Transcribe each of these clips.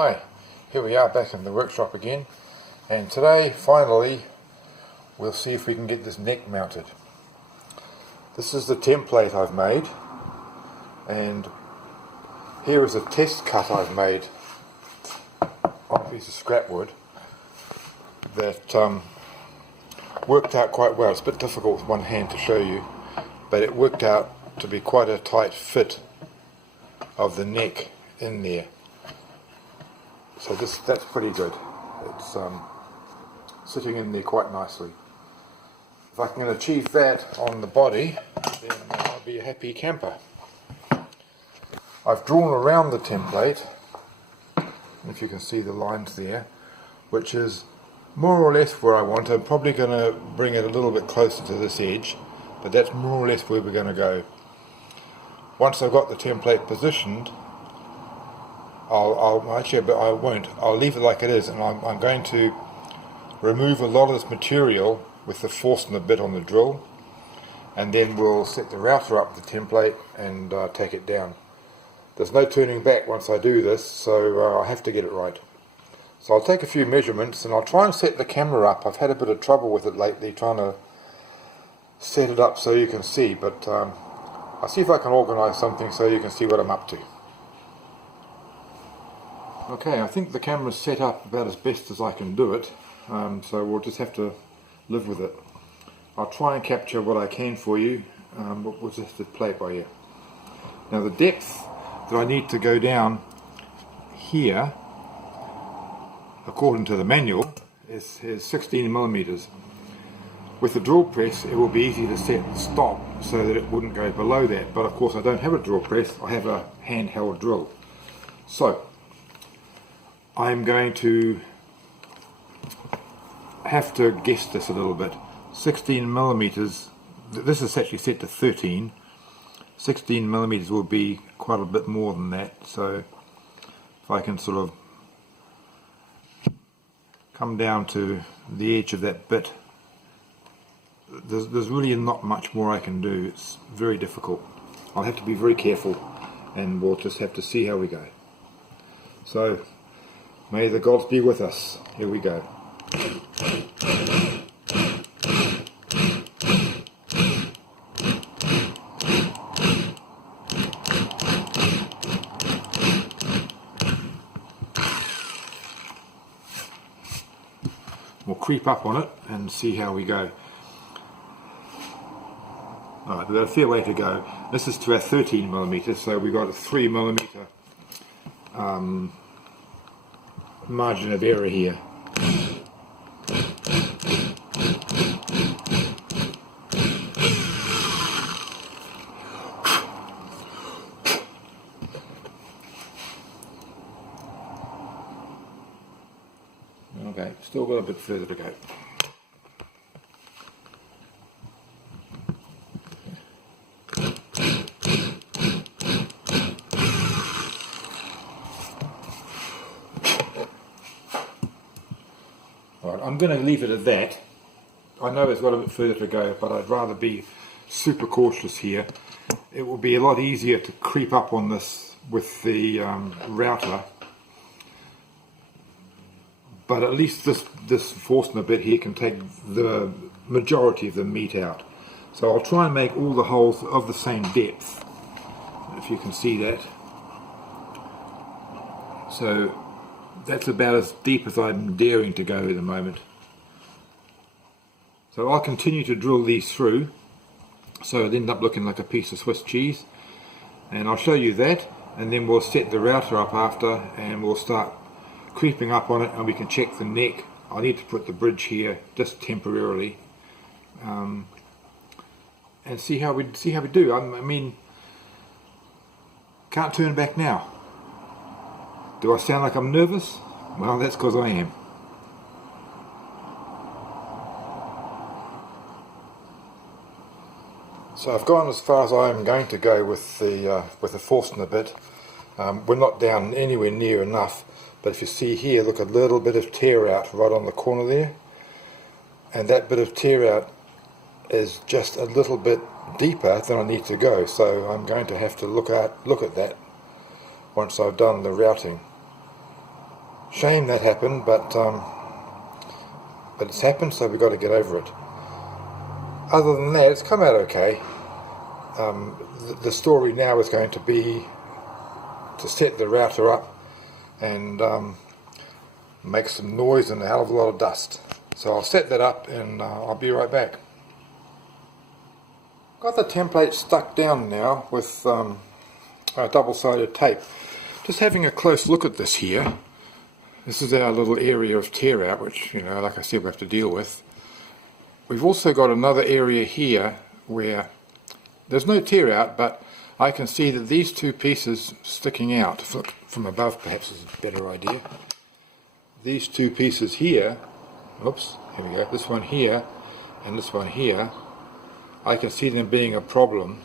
Hi, here we are back in the workshop again, and today finally we'll see if we can get this neck mounted. This is the template I've made, and here is a test cut I've made on a piece of scrap wood that worked out quite well. It's a bit difficult with one hand to show you, but it worked out to be quite a tight fit of the neck in there. So that's pretty good. It's sitting in there quite nicely. If I can achieve that on the body, then I'll be a happy camper. I've drawn around the template, if you can see the lines there, which is more or less where I want. I'm probably going to bring it a little bit closer to this edge, but that's more or less where we're going to go. Once I've got the template positioned, I'll leave it like it is, and I'm going to remove a lot of this material with the Forstner bit on the drill, and then we'll set the router up the template and take it down. There's no turning back once I do this, so I have to get it right. So I'll take a few measurements and I'll try and set the camera up. I've had a bit of trouble with it lately, trying to set it up so you can see, but I'll see if I can organise something so you can see what I'm up to. Okay, I think the camera's set up about as best as I can do it, so we'll just have to live with it. I'll try and capture what I can for you, but we'll just have to play it by ear. Now the depth that I need to go down here, according to the manual, is 16 millimeters. With the drill press it will be easy to set the stop so that it wouldn't go below that, but of course I don't have a drill press, I have a handheld drill. So I'm going to have to guess this a little bit. 16 millimeters, this is actually set to 13. 16 millimeters will be quite a bit more than that, so if I can sort of come down to the edge of that bit, there's really not much more I can do. It's very difficult. I'll have to be very careful, and we'll just have to see how we go. So may the gods be with us. Here we go. We'll creep up on it and see how we go. Alright, we've got a fair way to go. This is to our 13 millimeters, so we've got a 3 millimeter margin of error here. Okay, still got a bit further to go. Alright, I'm going to leave it at that. I know it's got a bit further to go, but I'd rather be super cautious here. It will be a lot easier to creep up on this with the router, but at least this Forstner bit here can take the majority of the meat out. So I'll try and make all the holes of the same depth, if you can see that. So that's about as deep as I'm daring to go at the moment. So I'll continue to drill these through, so it ends up looking like a piece of Swiss cheese, and I'll show you that, and then we'll set the router up after, and we'll start creeping up on it, and we can check the neck. I need to put the bridge here just temporarily, and see how we do. I mean, can't turn back now. Do I sound like I'm nervous? Well, that's because I am. So I've gone as far as I am going to go with the Forstner bit. We're not down anywhere near enough, but if you see here, look, a little bit of tear out right on the corner there, and that bit of tear out is just a little bit deeper than I need to go, so I'm going to have to look at that once I've done the routing. Shame that happened, but it's happened, so we've got to get over it. Other than that, it's come out okay. The story now is going to be to set the router up and make some noise and a hell of a lot of dust. So I'll set that up and I'll be right back. Got the template stuck down now with double-sided tape. Just having a close look at this here. This is our little area of tear out, which, you know, like I said, we have to deal with. We've also got another area here where there's no tear out, but I can see that these two pieces sticking out. From above perhaps is a better idea. These two pieces here, oops, here we go, this one here and this one here, I can see them being a problem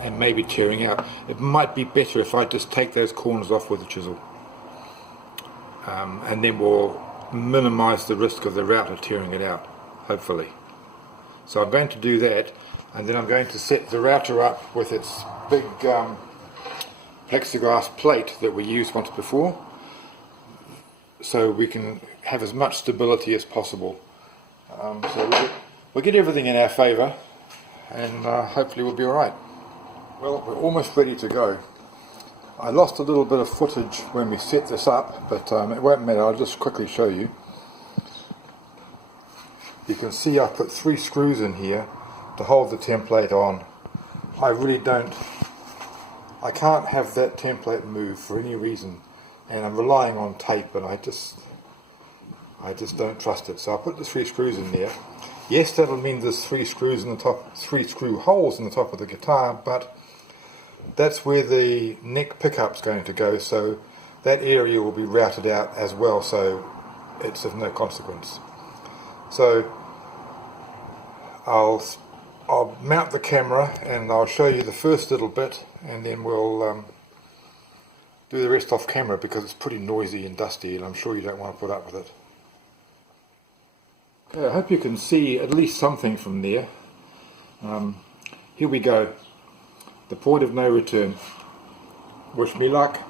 and maybe tearing out. It might be better if I just take those corners off with a chisel. And then we'll minimize the risk of the router tearing it out, hopefully. So I'm going to do that, and then I'm going to set the router up with its big plexiglass plate that we used once before, so we can have as much stability as possible. So we'll get everything in our favour, and hopefully we'll be alright. Well, we're almost ready to go. I lost a little bit of footage when we set this up, but it won't matter. I'll just quickly show you. You can see I put 3 screws in here to hold the template on. I can't have that template move for any reason, and I'm relying on tape, and I just don't trust it. So I put the 3 screws in there. Yes, that'll mean there's 3 screws in the top, 3 screw holes in the top of the guitar, but that's where the neck pickup's going to go, so that area will be routed out as well, so it's of no consequence. So I'll mount the camera and I'll show you the first little bit, and then we'll do the rest off camera because it's pretty noisy and dusty and I'm sure you don't want to put up with it. Okay, I hope you can see at least something from there. Here we go. The point of no return. Wish me luck.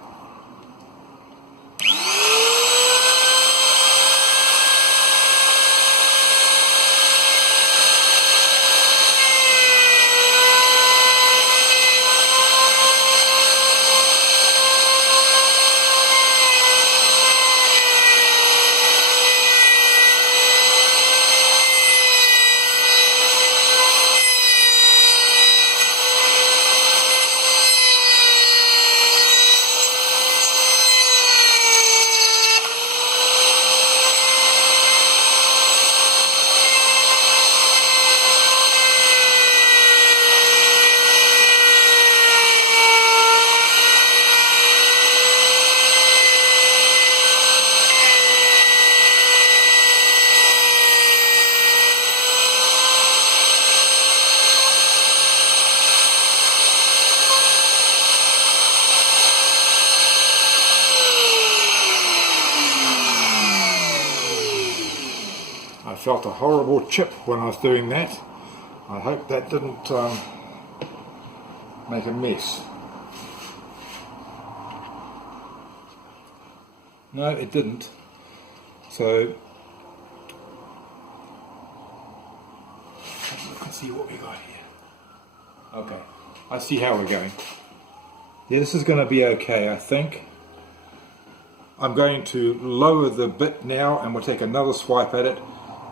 I felt a horrible chip when I was doing that. I hope that didn't make a mess. No, it didn't. So let's see what we got here. Okay, I see how we're going. Yeah, this is going to be okay, I think. I'm going to lower the bit now and we'll take another swipe at it.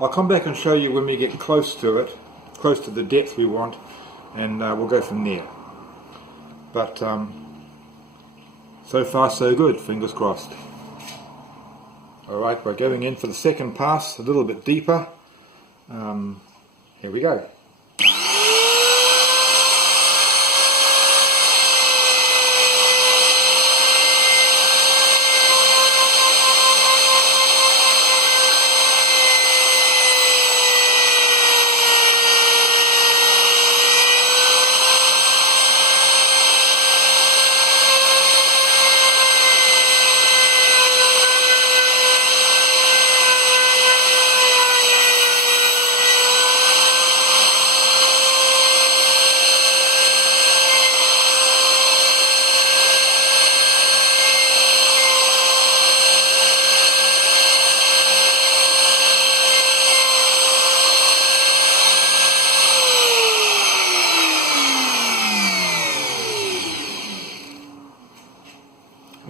I'll come back and show you when we get close to it, close to the depth we want, and we'll go from there. But so far so good, fingers crossed. Alright, we're going in for the second pass, a little bit deeper. Here we go.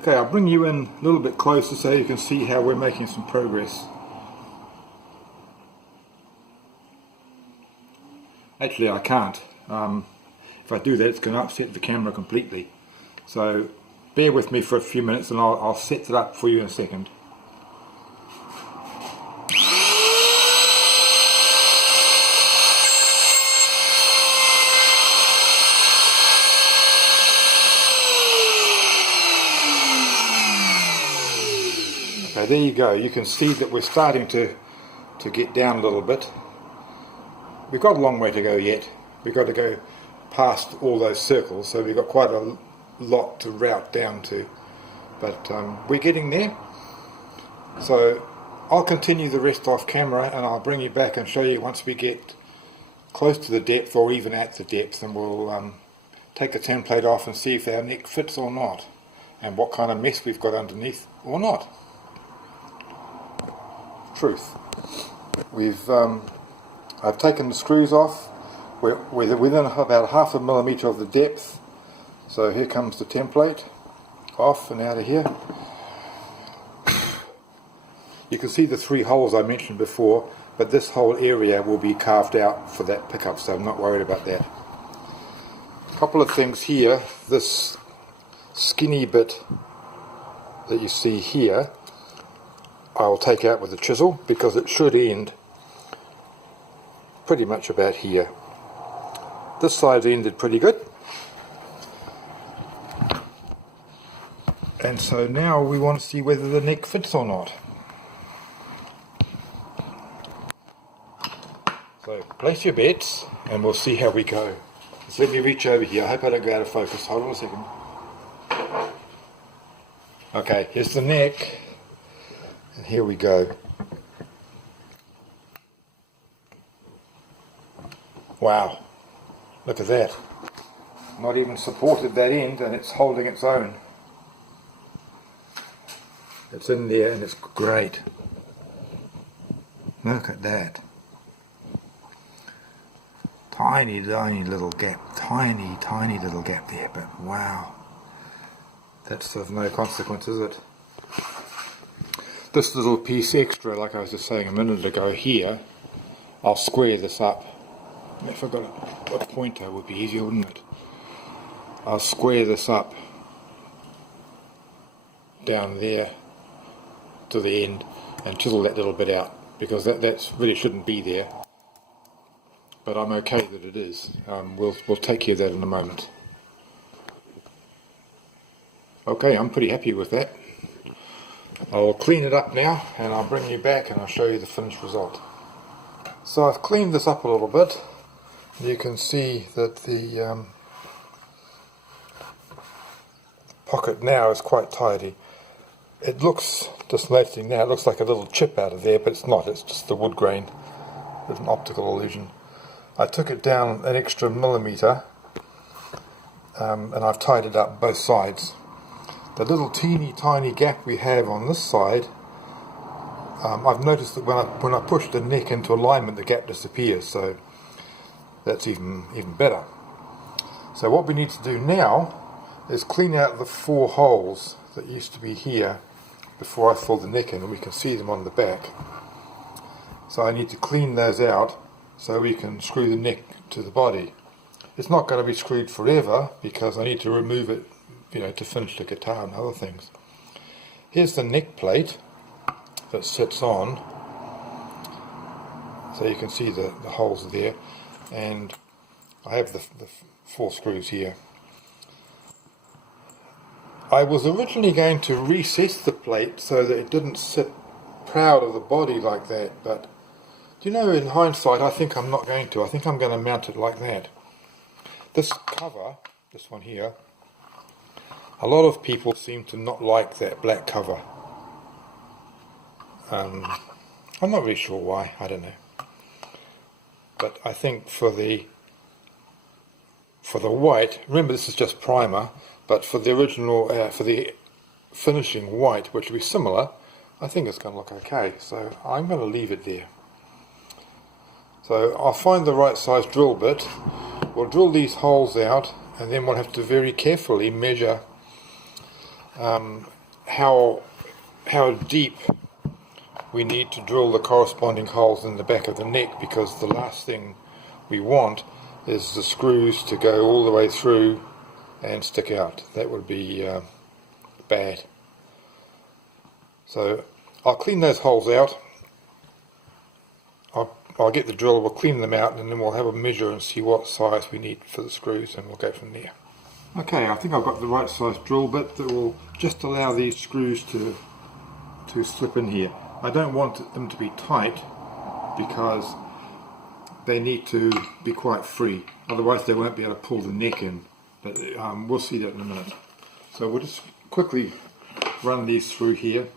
Okay, I'll bring you in a little bit closer so you can see how we're making some progress. Actually, I can't. If I do that, it's going to upset the camera completely. So bear with me for a few minutes and I'll set it up for you in a second. Okay, there you go. You can see that we're starting to get down a little bit. We've got a long way to go yet. We've got to go past all those circles, so we've got quite a lot to route down to. But we're getting there. So I'll continue the rest off camera and I'll bring you back and show you once we get close to the depth or even at the depth, and we'll take the template off and see if our neck fits or not, and what kind of mess we've got underneath or not. Truth. I've taken the screws off. We're within about 0.5 millimetre of the depth. So here comes the template, off and out of here. You can see the 3 holes I mentioned before, but this whole area will be carved out for that pickup, so I'm not worried about that. A couple of things here. This skinny bit that you see here, I'll take out with a chisel because it should end pretty much about here. This side's ended pretty good. And so now we want to see whether the neck fits or not. So place your bets and we'll see how we go. Just let me reach over here. I hope I don't go out of focus. Hold on a second. Okay, here's the neck. And here we go. Wow, look at that. Not even supported that end and it's holding its own. It's in there and it's great. Look at that. Tiny little gap. Tiny little gap there, but wow. That's of no consequence, is it? This little piece extra, like I was just saying a minute ago here, I'll square this up. If I got a pointer, it would be easier, wouldn't it? I'll square this up down there to the end and chisel that little bit out, because that really shouldn't be there. But I'm okay that it is. We'll take care of that in a moment. Okay, I'm pretty happy with that. I'll clean it up now and I'll bring you back and I'll show you the finished result. So I've cleaned this up a little bit. You can see that the pocket now is quite tidy. It looks, just noticing now, it looks like a little chip out of there, but it's not, it's just the wood grain. It's an optical illusion. I took it down an extra millimetre and I've tied it up both sides. The little teeny tiny gap we have on this side, I've noticed that when I push the neck into alignment, the gap disappears, so that's even better. So what we need to do now is clean out the 4 holes that used to be here before I fill the neck in, and we can see them on the back. So I need to clean those out so we can screw the neck to the body. It's not going to be screwed forever because I need to remove it, to finish the guitar and other things. Here's the neck plate that sits on, so you can see the holes there, and I have the 4 screws here. I was originally going to recess the plate so that it didn't sit proud of the body like that, but do you know, in hindsight, I think I'm not going to. I think I'm going to mount it like that. This cover, this one here, a lot of people seem to not like that black cover. I'm not really sure why, I don't know. But I think for the white, remember this is just primer, but for the original, for the finishing white, which will be similar, I think it's going to look okay. So I'm going to leave it there. So I'll find the right size drill bit, we'll drill these holes out, and then we'll have to very carefully measure how deep we need to drill the corresponding holes in the back of the neck, because the last thing we want is the screws to go all the way through and stick out. That would be bad. So I'll clean those holes out. I'll get the drill, we'll clean them out, and then we'll have a measure and see what size we need for the screws, and we'll go from there. Okay, I think I've got the right size drill bit that will just allow these screws to slip in here. I don't want them to be tight because they need to be quite free, otherwise they won't be able to pull the neck in, but we'll see that in a minute. So we'll just quickly run these through here.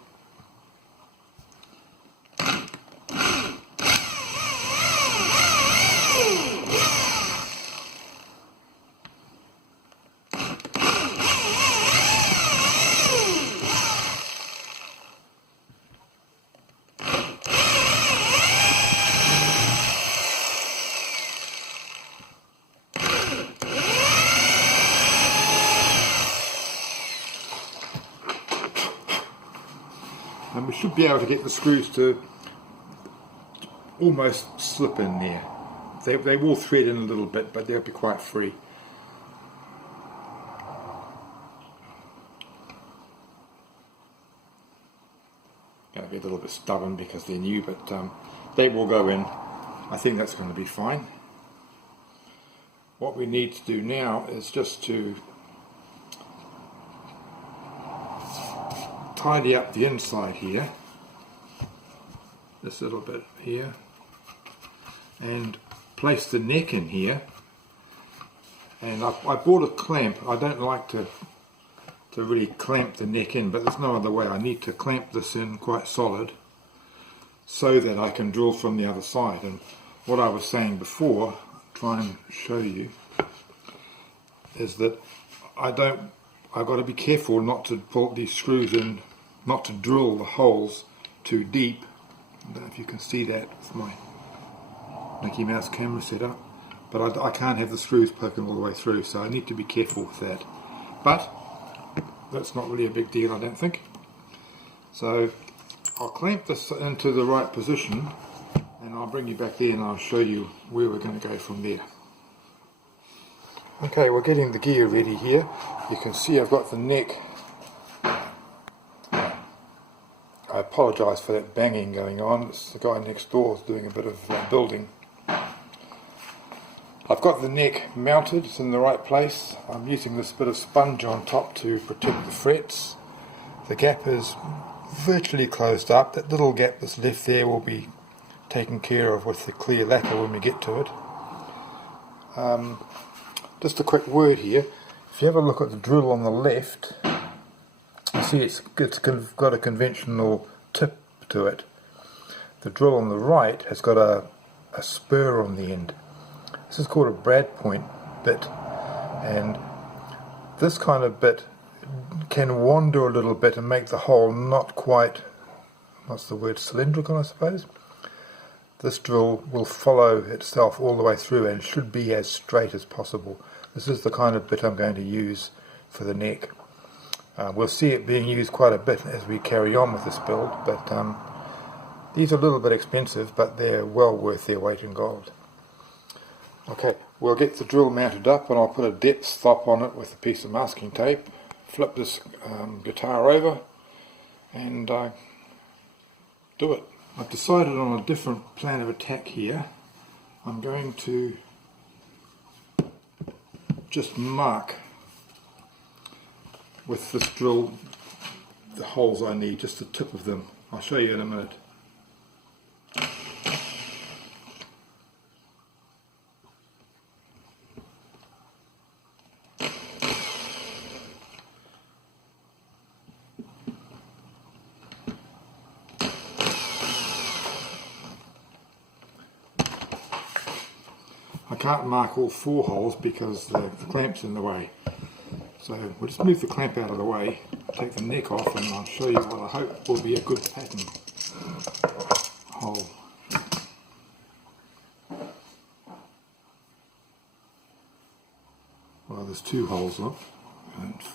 And we should be able to get the screws to almost slip in there. They will thread in a little bit, but they'll be quite free. Going to be a little bit stubborn because they're new, but they will go in. I think that's going to be fine. What we need to do now is just to tidy up the inside here, this little bit here, and place the neck in here. And I bought a clamp. I don't like to really clamp the neck in, but there's no other way. I need to clamp this in quite solid so that I can drill from the other side. And what I was saying before, try and show you, is that I've got to be careful not to pull these screws in, not to drill the holes too deep. I don't know if you can see that with my Mickey Mouse camera set up, but I can't have the screws poking all the way through, so I need to be careful with that. But that's not really a big deal, I don't think. So I'll clamp this into the right position, and I'll bring you back there and I'll show you where we're going to go from there. Okay, we're getting the gear ready here. You can see I've got the neck. I apologise for that banging going on. It's the guy next door is doing a bit of building. I've got the neck mounted, it's in the right place. I'm using this bit of sponge on top to protect the frets. The gap is virtually closed up. That little gap that's left there will be taken care of with the clear lacquer when we get to it. Just a quick word here. If you have a look at the drill on the left, you see it's got a conventional tip to it. The drill on the right has got a spur on the end. This is called a brad point bit, and this kind of bit can wander a little bit and make the hole not quite, what's the word, cylindrical, I suppose. This drill will follow itself all the way through and should be as straight as possible. This is the kind of bit I'm going to use for the neck. We'll see it being used quite a bit as we carry on with this build, but these are a little bit expensive, but they're well worth their weight in gold. Okay, we'll get the drill mounted up, and I'll put a depth stop on it with a piece of masking tape, flip this guitar over, and do it. I've decided on a different plan of attack here. I'm going to just mark with this drill the holes I need, just the tip of them. I'll show you in a minute. I can't mark all 4 holes because the clamp's in the way. So we'll just move the clamp out of the way, take the neck off, and I'll show you what I hope will be a good pattern hole. Well, there's 2 holes, look.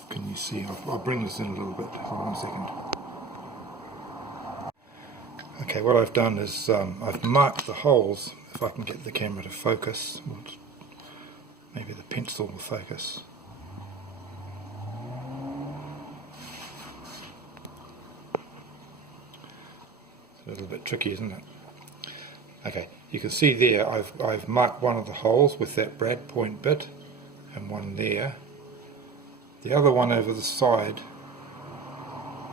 Can you see? I'll bring this in a little bit. Hold on a second. Okay, what I've done is I've marked the holes. If I can get the camera to focus, maybe the pencil will focus. It's a little bit tricky, isn't it? Okay, you can see there I've marked one of the holes with that brad point bit and one there. The other one over the side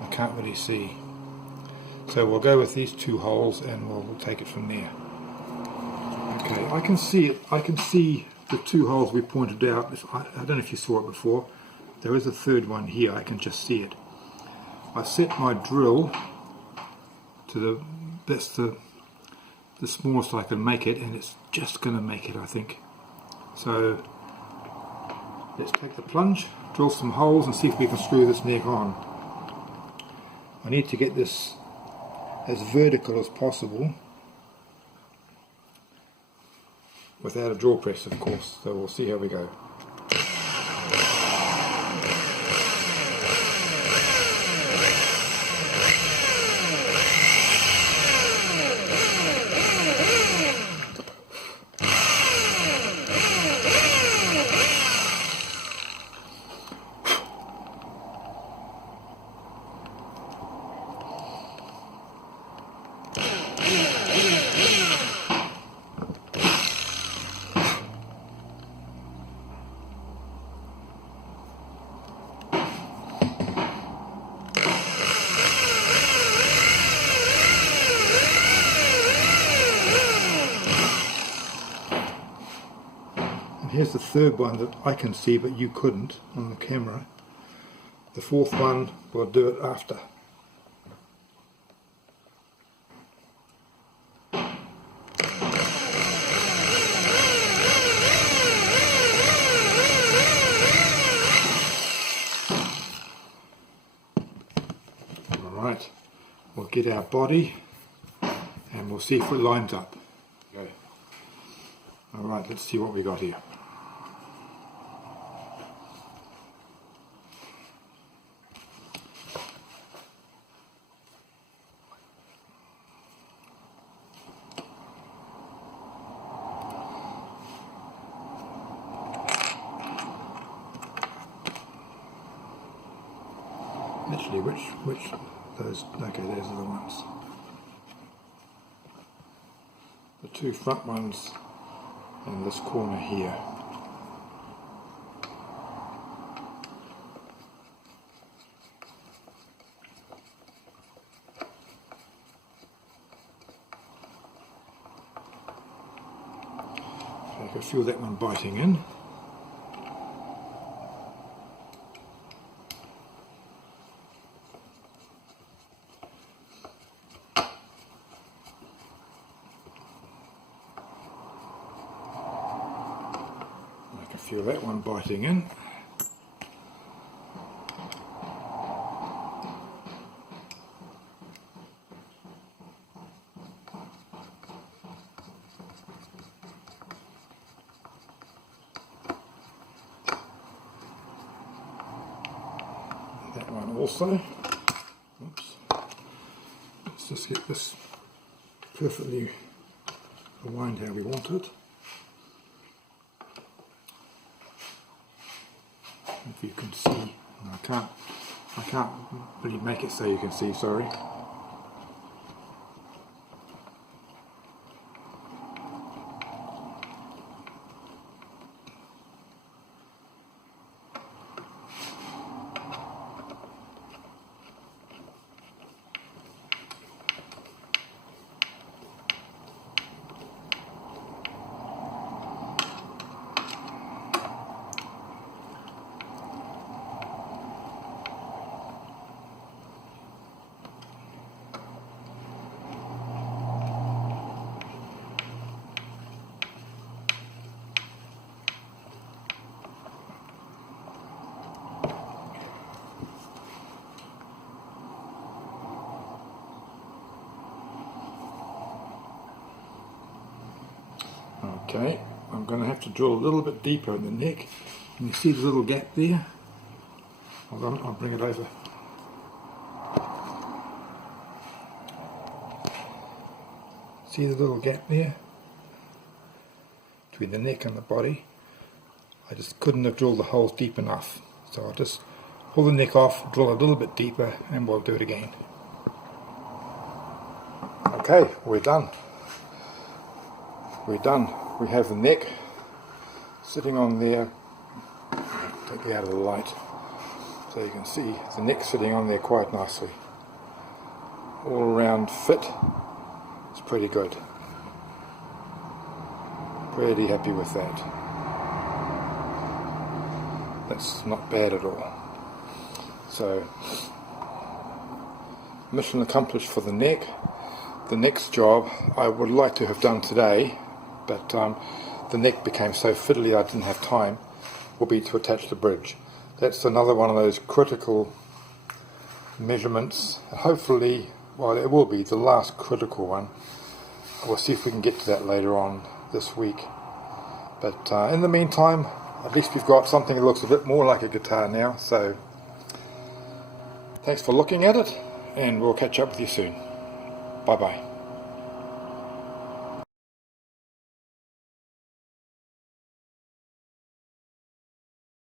I can't really see. So we'll go with these two holes and we'll take it from there. Okay, I can see it. I can see the two holes we pointed out. I don't know if you saw it before. There is a third one here. I can just see it. I set my drill to that's the smallest I can make it, and it's just going to make it, I think. So let's take the plunge, drill some holes, and see if we can screw this neck on. I need to get this as vertical as possible without a draw press, of course, so we'll see how we go. Here's the third one that I can see but you couldn't on the camera. The fourth one, we'll do it after. Alright, we'll get our body and we'll see if it lines up. Okay. Alright, let's see what we got here. Actually, which those? Okay, those are the ones. The two front ones and this corner here. I can feel that one biting in. Feel that one biting in. That one also. Oops. Let's just get this perfectly aligned how we want it. If you can see, I can't really make it so you can see, sorry. Okay, I'm going to have to drill a little bit deeper in the neck. Can you see the little gap there? Hold on, I'll bring it over. See the little gap there between the neck and the body? I just couldn't have drilled the holes deep enough, so I'll just pull the neck off, drill a little bit deeper, and we'll do it again. Okay, we're done. We're done. We have the neck sitting on there. Take it out of the light so you can see the neck sitting on there quite nicely. All around fit. It's pretty good. Pretty happy with that. That's not bad at all. So, mission accomplished for the neck. The next job I would like to have done today, but the neck became so fiddly I didn't have time, will be to attach the bridge. That's another one of those critical measurements. Hopefully, well, it will be the last critical one. We'll see if we can get to that later on this week. But in the meantime, at least we've got something that looks a bit more like a guitar now. So thanks for looking at it, and we'll catch up with you soon. Bye bye.